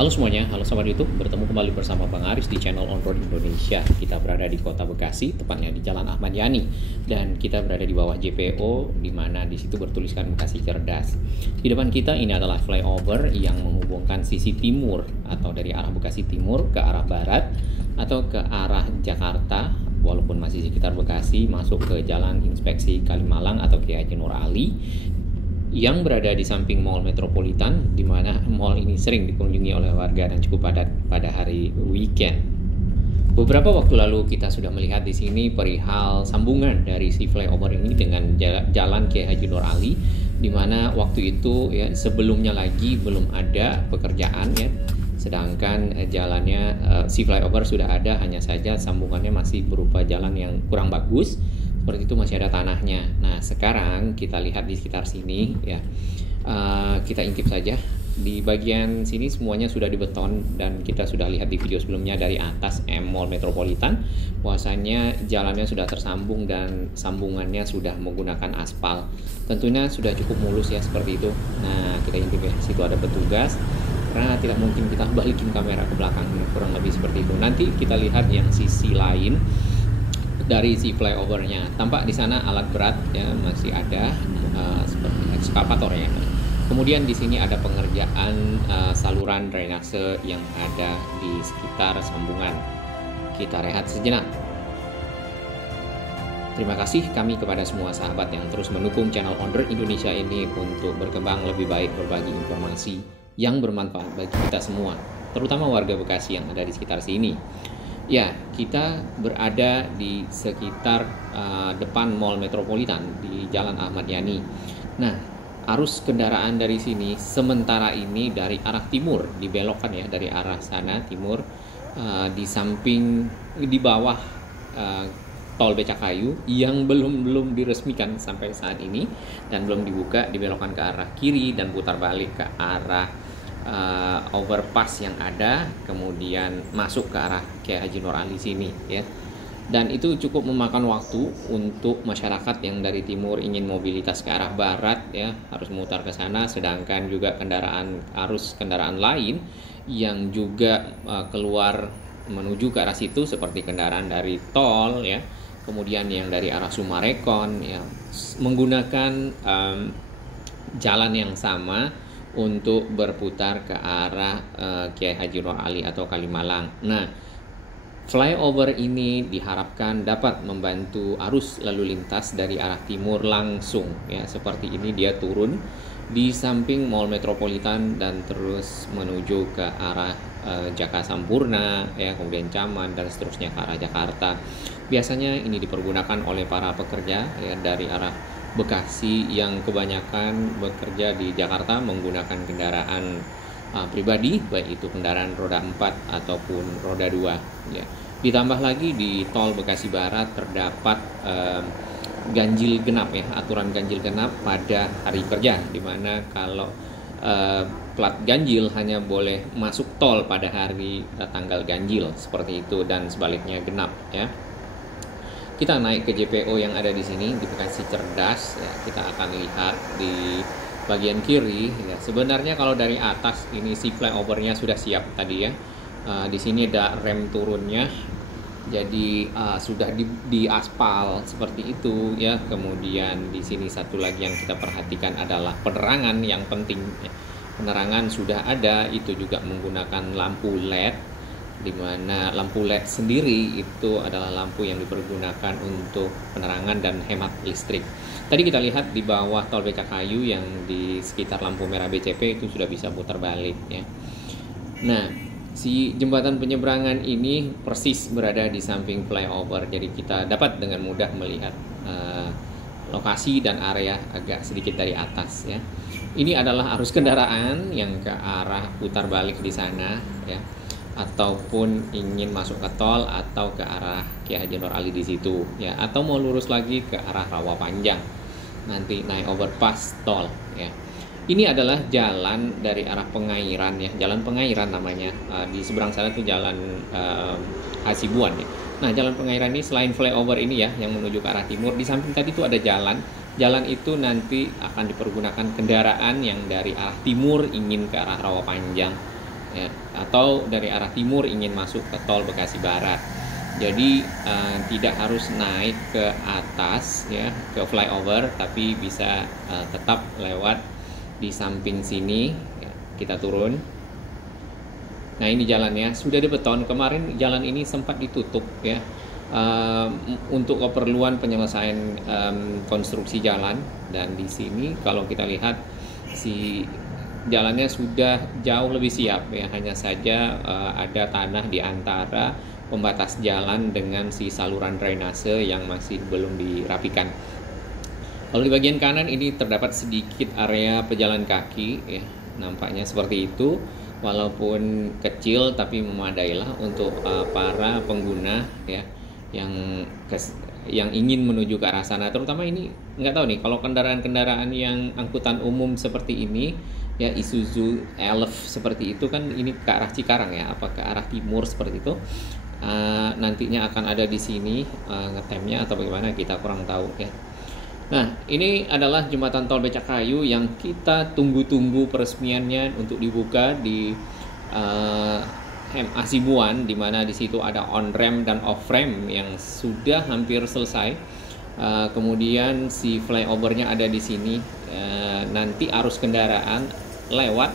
Halo semuanya, halo sobat YouTube, bertemu kembali bersama Bang Aris di channel On Road Indonesia. Kita berada di kota Bekasi, tepatnya di Jalan Ahmad Yani, dan kita berada di bawah JPO, di mana di situ bertuliskan Bekasi Cerdas. Di depan kita ini adalah flyover yang menghubungkan sisi timur atau dari arah Bekasi Timur ke arah barat atau ke arah Jakarta, walaupun masih sekitar Bekasi, masuk ke Jalan Inspeksi Kalimalang atau Kiai Haji Nur Ali, yang berada di samping Mall Metropolitan, di mana mall ini sering dikunjungi oleh warga dan cukup padat pada hari weekend. Beberapa waktu lalu kita sudah melihat di sini perihal sambungan dari si flyover ini dengan Jalan Kiai Haji Nur Ali, di mana waktu itu ya sebelumnya lagi belum ada pekerjaan ya, sedangkan jalannya si flyover sudah ada, hanya saja sambungannya masih berupa jalan yang kurang bagus. Seperti itu, masih ada tanahnya. Nah, sekarang kita lihat di sekitar sini ya, kita intip saja. Di bagian sini semuanya sudah dibeton, dan kita sudah lihat di video sebelumnya dari atas Mall Metropolitan bahwasanya jalannya sudah tersambung dan sambungannya sudah menggunakan aspal. Tentunya sudah cukup mulus ya, seperti itu. Nah, kita intip ya, situ ada petugas, karena tidak mungkin kita balikin kamera ke belakang, kurang lebih seperti itu. Nanti kita lihat yang sisi lain dari si flyovernya. Tampak di sana alat berat ya masih ada, seperti ekskavator ya. Kemudian di sini ada pengerjaan saluran drainase yang ada di sekitar sambungan. Kita rehat sejenak. Terima kasih kami kepada semua sahabat yang terus mendukung channel On Road Indonesia ini untuk berkembang lebih baik, berbagi informasi yang bermanfaat bagi kita semua, terutama warga Bekasi yang ada di sekitar sini. Ya, kita berada di sekitar depan Mall Metropolitan di Jalan Ahmad Yani. Nah, arus kendaraan dari sini sementara ini dari arah timur dibelokkan ya, dari arah sana timur, di samping di bawah tol Becakayu yang belum diresmikan sampai saat ini dan belum dibuka, dibelokkan ke arah kiri dan putar balik ke arah overpass yang ada, kemudian masuk ke arah Kiai Haji Nur Ali sini ya. Dan itu cukup memakan waktu untuk masyarakat yang dari timur ingin mobilitas ke arah barat ya, harus memutar ke sana, sedangkan juga arus kendaraan lain yang juga keluar menuju ke arah situ seperti kendaraan dari tol ya, kemudian yang dari arah Sumarekon ya, menggunakan jalan yang sama untuk berputar ke arah Kiai Haji Nur Ali atau Kalimalang. Nah, flyover ini diharapkan dapat membantu arus lalu lintas dari arah timur langsung ya, seperti ini dia turun di samping Mall Metropolitan dan terus menuju ke arah Jaka Sampurna ya, kemudian Caman dan seterusnya ke arah Jakarta. Biasanya ini dipergunakan oleh para pekerja ya dari arah Bekasi yang kebanyakan bekerja di Jakarta menggunakan kendaraan pribadi, baik itu kendaraan roda 4 ataupun roda 2 ya. Ditambah lagi di tol Bekasi Barat terdapat ganjil genap ya, aturan ganjil genap pada hari kerja, di mana kalau plat ganjil hanya boleh masuk tol pada hari tanggal ganjil, seperti itu, dan sebaliknya genap ya. Kita naik ke JPO yang ada di sini di Bekasi Cerdas ya, kita akan lihat di bagian kiri ya. Sebenarnya kalau dari atas ini si flyovernya sudah siap tadi ya. Di sini ada rem turunnya, jadi sudah di aspal seperti itu ya. Kemudian di sini satu lagi yang kita perhatikan adalah penerangan yang penting ya. Penerangan sudah ada, itu juga menggunakan lampu LED, di mana lampu LED sendiri itu adalah lampu yang dipergunakan untuk penerangan dan hemat listrik. Tadi kita lihat di bawah tol Becakayu yang di sekitar lampu merah BCP itu sudah bisa putar balik ya. Nah, si jembatan penyeberangan ini persis berada di samping flyover, jadi kita dapat dengan mudah melihat lokasi dan area agak sedikit dari atas ya. Ini adalah arus kendaraan yang ke arah putar balik di sana ya, ataupun ingin masuk ke tol atau ke arah Kiai Haji Nur Ali di situ ya, atau mau lurus lagi ke arah Rawa Panjang nanti naik overpass tol ya. Ini adalah jalan dari arah Pengairan ya, jalan Pengairan namanya. Di seberang sana itu jalan Hasibuan ya. Nah, jalan Pengairan ini selain flyover ini ya yang menuju ke arah timur, di samping tadi itu ada jalan itu nanti akan dipergunakan kendaraan yang dari arah timur ingin ke arah Rawa Panjang. ya, atau dari arah timur ingin masuk ke tol Bekasi Barat. Jadi tidak harus naik ke atas ya, ke flyover, tapi bisa tetap lewat di samping sini ya, kita turun. Nah, ini jalannya sudah dibeton. Kemarin jalan ini sempat ditutup ya, untuk keperluan penyelesaian konstruksi jalan. Dan di sini kalau kita lihat si jalannya sudah jauh lebih siap ya, hanya saja ada tanah di antara pembatas jalan dengan si saluran drainase yang masih belum dirapikan. Kalau di bagian kanan ini terdapat sedikit area pejalan kaki ya, nampaknya seperti itu, walaupun kecil tapi memadailah untuk para pengguna ya yang ingin menuju ke arah sana. Terutama ini nggak tahu nih, kalau kendaraan-kendaraan yang angkutan umum seperti ini ya, Isuzu Elf seperti itu kan, ini ke arah Cikarang ya, apa ke arah timur seperti itu. Nantinya akan ada di sini ngetemnya atau bagaimana, kita kurang tahu ya. Nah, ini adalah jembatan tol Becakayu yang kita tunggu-tunggu peresmiannya untuk dibuka di MA Sibuan, di mana di situ ada on ramp dan off ramp yang sudah hampir selesai. Kemudian si flyovernya ada di sini. Nanti arus kendaraan lewat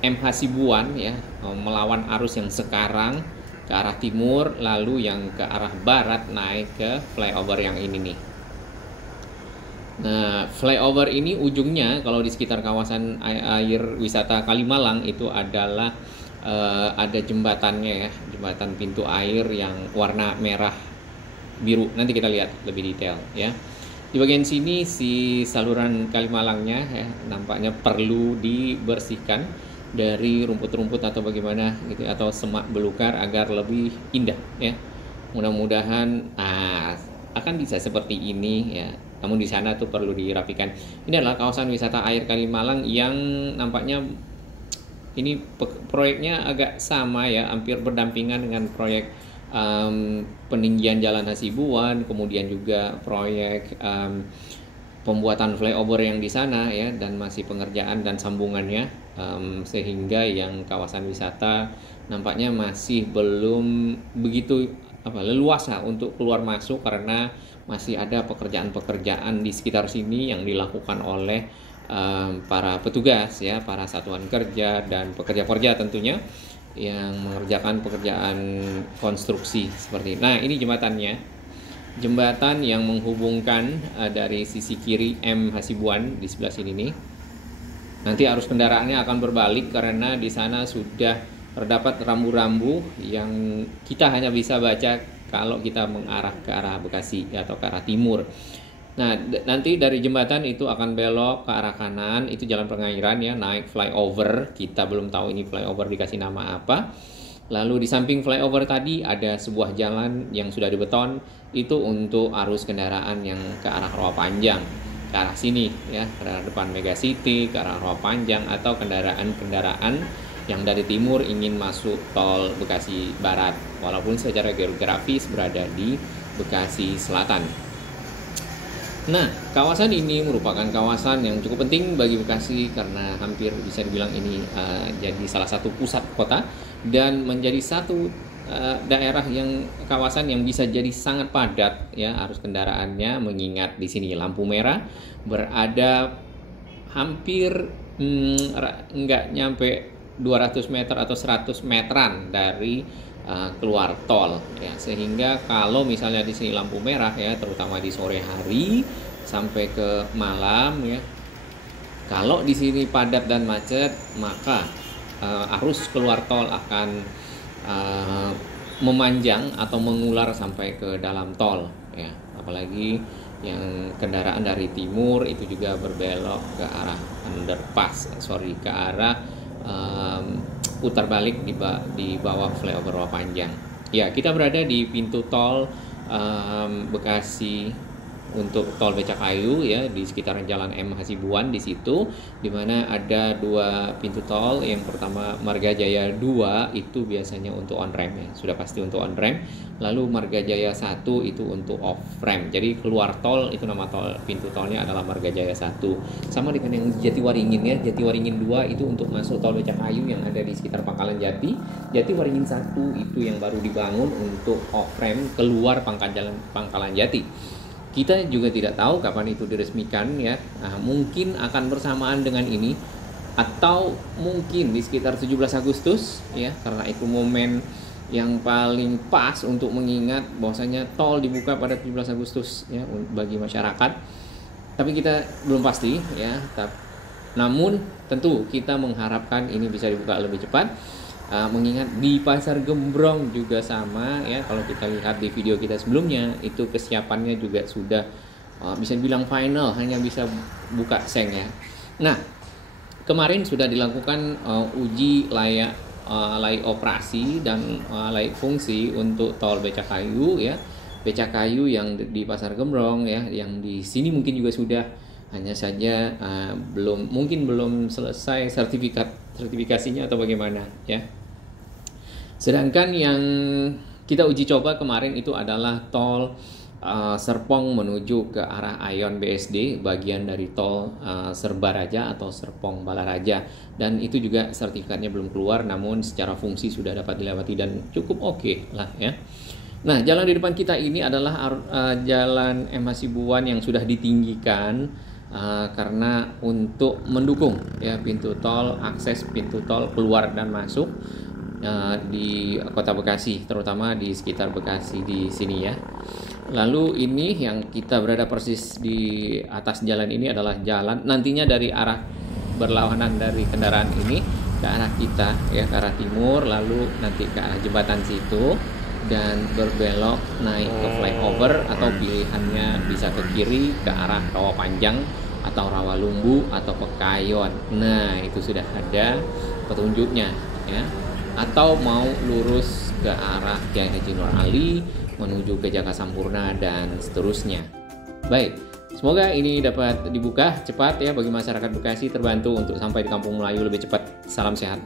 MH Sibuan ya, melawan arus yang sekarang ke arah timur, lalu yang ke arah barat naik ke flyover yang ini nih. Nah, flyover ini ujungnya kalau di sekitar kawasan air wisata Kalimalang itu adalah ada jembatannya ya, jembatan pintu air yang warna merah biru. Nanti kita lihat lebih detail ya. Di bagian sini si saluran Kalimalangnya ya, nampaknya perlu dibersihkan dari rumput-rumput atau bagaimana gitu, atau semak belukar agar lebih indah ya. Mudah-mudahan akan bisa seperti ini ya. Namun di sana tuh perlu dirapikan. Ini adalah kawasan wisata air Kalimalang yang nampaknya ini proyeknya agak sama ya, hampir berdampingan dengan proyek peninggian Jalan Hasibuan, kemudian juga proyek pembuatan flyover yang di sana ya, dan masih pengerjaan dan sambungannya, sehingga yang kawasan wisata nampaknya masih belum begitu leluasa untuk keluar masuk, karena masih ada pekerjaan-pekerjaan di sekitar sini yang dilakukan oleh para petugas ya, para satuan kerja dan pekerja-pekerja tentunya yang mengerjakan pekerjaan konstruksi seperti ini. Nah, ini jembatannya, jembatan yang menghubungkan dari sisi kiri M Hasibuan di sebelah sini nih. Nanti arus kendaraannya akan berbalik karena di sana sudah terdapat rambu-rambu yang kita hanya bisa baca kalau kita mengarah ke arah Bekasi atau ke arah timur. Nah, nanti dari jembatan itu akan belok ke arah kanan, itu jalan pengairan ya, naik flyover. Kita belum tahu ini flyover dikasih nama apa. Lalu di samping flyover tadi ada sebuah jalan yang sudah dibeton, itu untuk arus kendaraan yang ke arah Rawa Panjang, ke arah sini ya, ke arah depan Mega City, ke arah Rawa Panjang, atau kendaraan-kendaraan yang dari timur ingin masuk tol Bekasi Barat, walaupun secara geografis berada di Bekasi Selatan. Nah, kawasan ini merupakan kawasan yang cukup penting bagi Bekasi karena hampir bisa dibilang ini jadi salah satu pusat kota dan menjadi satu daerah yang kawasan yang bisa jadi sangat padat ya arus kendaraannya, mengingat di sini lampu merah berada hampir nggak nyampe 200 meter atau 100 meteran dari keluar tol ya, sehingga kalau misalnya di sini lampu merah ya, terutama di sore hari sampai ke malam ya, kalau di sini padat dan macet, maka arus keluar tol akan memanjang atau mengular sampai ke dalam tol ya, apalagi yang kendaraan dari timur itu juga berbelok ke arah underpass, ke arah putar balik di bawah flyover Rawa Panjang. Ya, kita berada di pintu tol Bekasi untuk tol Becakayu ya, di sekitaran Jalan M Hasibuan di situ, di mana ada 2 pintu tol. Yang pertama Margajaya 2 itu biasanya untuk on ramp ya, sudah pasti untuk on ramp. Lalu Margajaya 1 itu untuk off ramp. Jadi keluar tol itu nama tol, pintu tolnya adalah Margajaya 1. Sama dengan yang Jatiwaringin ya, Jatiwaringin 2 itu untuk masuk tol Becakayu yang ada di sekitar Pangkalan Jati. Jatiwaringin 1 itu yang baru dibangun untuk off ramp keluar Pangkalan Jati. Kita juga tidak tahu kapan itu diresmikan ya. Mungkin akan bersamaan dengan ini atau mungkin di sekitar 17 Agustus ya, karena itu momen yang paling pas untuk mengingat bahwasanya tol dibuka pada 17 Agustus ya bagi masyarakat. Tapi kita belum pasti ya. Namun tentu kita mengharapkan ini bisa dibuka lebih cepat. Mengingat di Pasar Gembrong juga sama ya, kalau kita lihat di video kita sebelumnya itu kesiapannya juga sudah bisa dibilang final, hanya bisa buka seng ya. Nah, kemarin sudah dilakukan uji layak operasi dan layak fungsi untuk tol Becakayu ya. Becakayu yang di Pasar Gembrong ya, yang di sini mungkin juga sudah, hanya saja belum selesai sertifikasinya atau bagaimana ya. Sedangkan yang kita uji coba kemarin itu adalah tol Serpong menuju ke arah Ayon BSD, bagian dari tol Serbaraja atau Serpong Balaraja, dan itu juga sertifikatnya belum keluar, namun secara fungsi sudah dapat dilewati dan cukup oke lah ya. Nah, jalan di depan kita ini adalah jalan M Hasibuan yang sudah ditinggikan karena untuk mendukung ya pintu tol, akses pintu tol keluar dan masuk di Kota Bekasi, terutama di sekitar Bekasi di sini ya. Lalu ini yang kita berada persis di atas jalan ini adalah jalan nantinya dari arah berlawanan dari kendaraan ini ke arah kita ya, ke arah timur, lalu nanti ke arah jembatan situ dan berbelok naik ke flyover, atau pilihannya bisa ke kiri ke arah Rawa Panjang atau Rawalumbu atau Pekayon. Nah, itu sudah ada petunjuknya ya. Atau mau lurus ke arah Kiai Haji Nur Ali menuju ke Jaka Sampurna dan seterusnya. Baik, semoga ini dapat dibuka cepat ya bagi masyarakat Bekasi, terbantu untuk sampai di Kampung Melayu lebih cepat. Salam sehat.